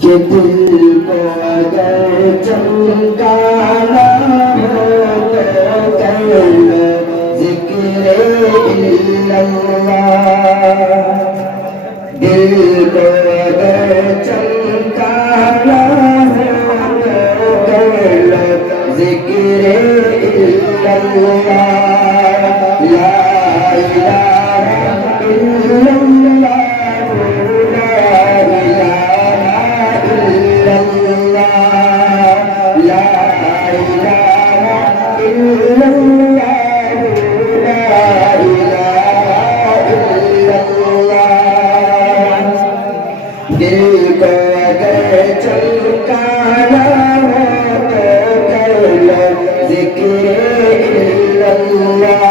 कि दिल को अगर चमकाना हो तो कर लो ज़िक्र इल्लल्लाह। दिल को अगर चमकाना हो तो कर लो ज़िक्र इल्लल्लाह। ला इलाहा इल्लल्लाह, दिल को अगर चमकाना हो तो कर लो ज़िक्र इल्लल्लाह।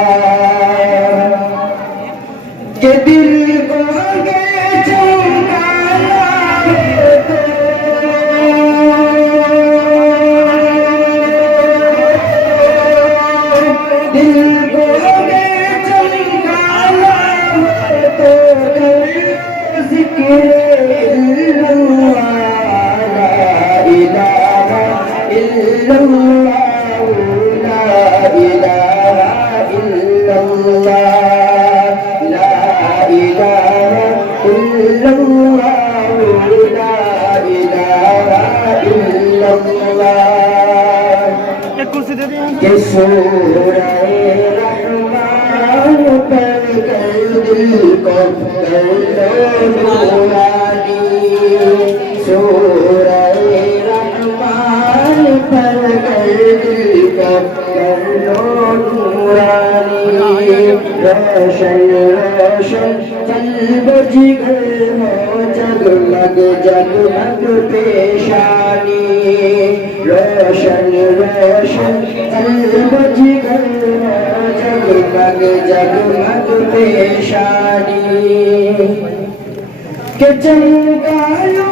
कि दिल को अगर चमकाना हो तो दिल को अगर चमकाना हो तो कर लो ज़िक्र कि सूरह रहमान पढ़ कर दिल को कर लो नूरानी। सूरह रहमान पढ़ कर दिल को कर लो नूरानी। रोशन रोशन कल्ब जिगर हो जगमग जगमग पेशानी। रोशन रोशन कल्ब जिगर हो जगमग जगमग पेशानी। के चमका लो